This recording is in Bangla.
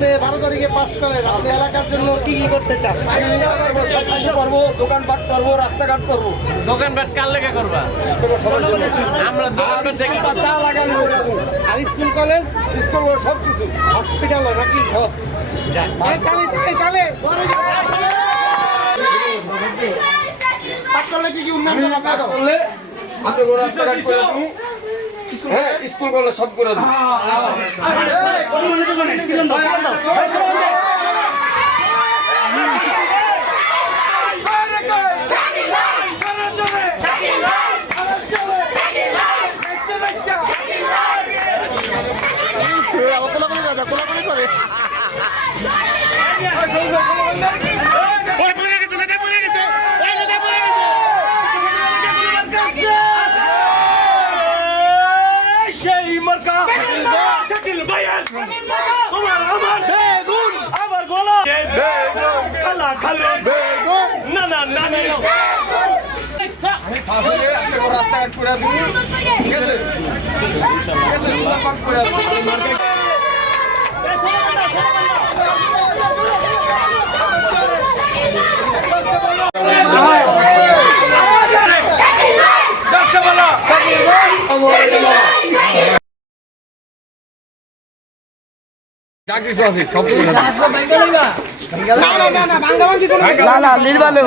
12 তারিখে পাস করেন, আপনি এলাকার জন্য কি কি করতে চান? করবো, দোকানপাট করবো, রাস্তাঘাট করবো। দোকানপাট কার লেগে করবা? আমরা দোকানপাট থেকে চা লাগানো আর স্কুল কলেজ স্কুল সব কিছু হসপিটাল নাকি? পাস করলে কি কি উন্নয়ন করলে আপনার রাস্তাঘাট করে দেবো। হ্যাঁ, স্কুল কলেজ সব করে দেবো। কোলাকুলি করে সেই মার্কা শাকিল ভাইয়ের তোমার আমার বেগুন আমার গোলা বেগুন খালা খালো বেগুন নানা নানি আসলে আপনার রাস্তাঘাট করে দেবো। ঠিক আছে, ঠিক আছে, দোকানপাট করে দেবো। যা কিছু আছে সব করে দেবো। না ভাঙ্গা ভাঙ্গি কোনো নির্বালে